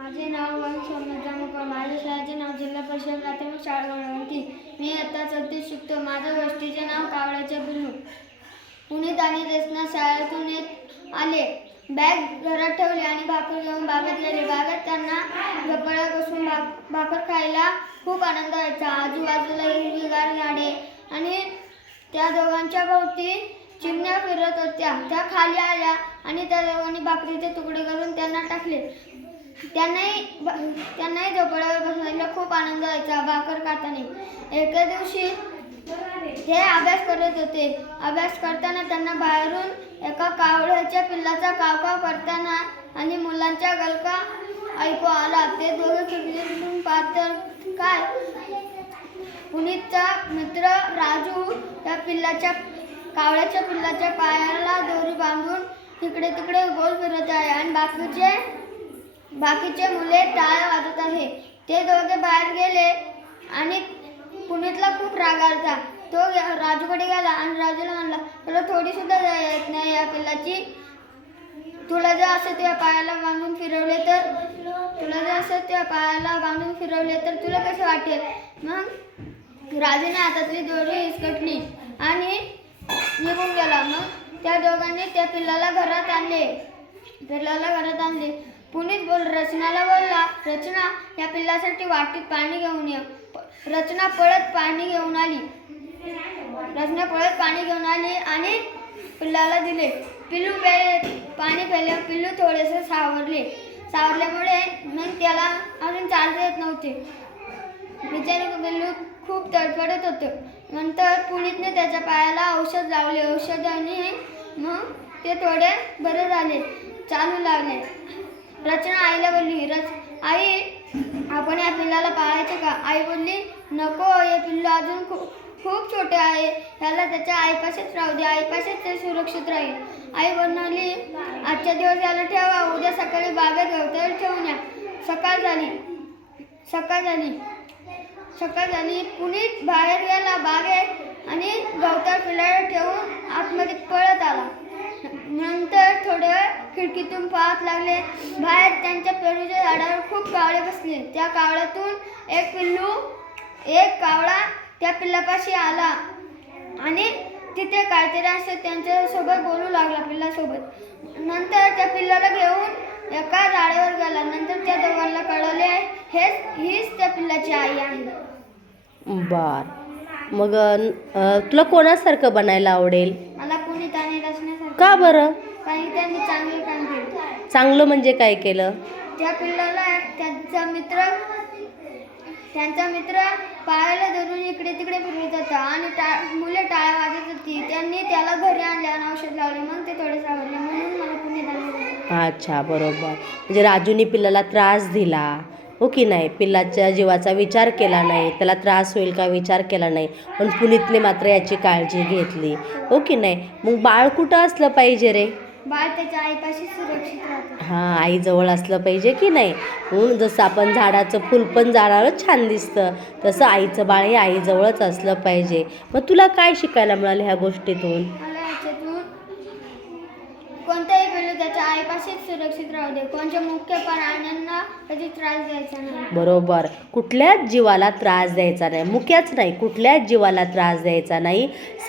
माझे नाव वंश मुद्दामुकर माझ्या शाळेचे नाव जिल्हा परिषद प्राथमिक शाळा वळवंती. मी आता चौथीत शिकतो. माझ्या गोष्टीचे नाव कावळ्याचे पिल्लू पुणे आणि रचना शाळेतून येत आले. बॅग घरात ठेवली आणि भाकर घेऊन बागेत गेले. बागेत त्यांना झोपाळ्या बसून भा भाकर खायला खूप आनंद व्हायचा. आजूबाजूला हिरवीगार झाडे आणि त्या दोघांच्या भोवती चिमण्या फिरत होत्या. त्या खाली आल्या आणि त्या दोघांनी भाकरीचे तुकडे करून त्यांना टाकले. त्यांनाही त्यांनाही झोपड्यावर बसण्याचा खूप आनंद व्हायचा. भाकर खाताना. एके दिवशी हे अभ्यास करत होते. अभ्यास करताना त्यांना बाहेरून एका कावळ्याच्या पिल्लाचा कावकाव करताना आणि मुलांच्या गलका ऐकू आला. ते दोघे खिडकीतून पाहत काय? पुनीतचा मित्र राजू त्या पिल्लाच्या कावळ्याच्या पिल्लाच्या पायाला दोरी बांधून तिकडे तिकडे गोल फिरत आहे. आणि बाकीचे बाकीचे मुले टाळ वाजत आहे. ते दोघे बाहेर गेले आणि पुनीतला खूप राग आलता. तो राजूकडे गेला आणि राजूला म्हणला तुला थोडी सुद्धा येत नाही या पिल्लाची. तुला जर असं त्या पायाला बांधून फिरवले तर तुला जर असं त्या पायाला बांधून फिरवले तर तुला कसं वाटेल? मग राजूने हातातली दोरी हिसकटली आणि निघून गेला. मग त्या दोघांनी त्या पिल्लाला घरात आणले. पिल्लाला घरात आणले. पुनीत बोल रचनाला बोलला रचना या पिल्लासाठी वाटीत पाणी घेऊन ये. रचना पळत पाणी घेऊन आली. रचना पळत पाणी घेऊन आली आणि पिल्लाला दिले. पिल्लू पे पाणी प्यायले पिल्लू थोडेसे सावरले. सावरल्यामुळे मग त्याला अजून चालता येत नव्हते. बिचारे पिल्लू खूप तडफडत होतं. नंतर पुनीतने त्याच्या पायाला औषध लावले. औषधाने मग ते थोडे बरे झाले. चालू लागले. रचना आईला बोलली रच आई आपण या पिल्लाला पाळायचे का? आई बोलली नको हे पिल्लू अजून खूप खूप छोटे आहे. त्याला त्याच्या आईपाशीच राहू दे आईपाशीच ते सुरक्षित राहील. आई बनवली आजच्या दिवस याला ठेवा उद्या सकाळी बागेत गवतावर ठेवून या. सकाळ झाली सकाळ झाली सकाळ झाली. कुणी बाहेर गेला बागेत आणि गवताळ पिल्लाला ठेवून आतमध्ये पळत आला. खिडकीतून पाहत लागले. बाहेर त्यांच्या पेरूच्या झाडावर खूप कावळे बसले. त्या कावळ्यातून एक पिल्लू एक कावळा त्या पिल्लापाशी आला. आणि तिथे काहीतरी असं त्यांच्यासोबत बोलू लागला पिल्लासोबत. नंतर त्या पिल्लाला घेऊन एका झाडावर गेला. नंतर त्या दोघांना कळवले हेच हीच त्या पिल्लाची आई आहे. बर. मग तुला कोणासारखं बनायला आवडेल? मला आणि रचण्यासारखं का बरं? कारण की त्यांनी चांगले काम केले. चांगलं म्हणजे काय केलं? त्या पिल्लाला त्यांचा मित्र त्यांचा मित्र पायाला धरून इकडे तिकडे फिरवत होता आणि टा मुले टाळ्या वाजत होती त्यांनी त्याला घरी आणले आणि औषध लावले. मग ते थोडे सावरले. म्हणून मला पुणे अच्छा बरोबर. म्हणजे राजूने पिल्लाला त्रास दिला. हो की नाही? पिल्लाच्या जीवाचा विचार केला नाही. त्याला त्रास होईल का विचार केला नाही. पण पुनीतने मात्र याची काळजी घेतली. हो की नाही? मग बाळ कुठं असलं पाहिजे रे? बाळ त्याच्या आईपाशी सुरक्षित राहते. हां आईजवळ असलं पाहिजे की नाही? म्हणून जसं आपण झाडाचं फुल पण झाडावरच छान दिसतं तसं आईचं बाळ हे आईजवळच असलं पाहिजे. मग तुला काय शिकायला मिळालं ह्या गोष्टीतून? मला याच्यातून कोणताही पिल्लू त्याच्या आईपाशीच सुरक्षित राहू दे. कोणत्या मुख्य प्राण्यांना कधी त्रास द्यायचा नाही. बरोबर. कुठल्याच जीवाला त्रास द्यायचा नाही. मुक्याच नाही कुठल्याच जीवाला त्रास द्यायचा नाही.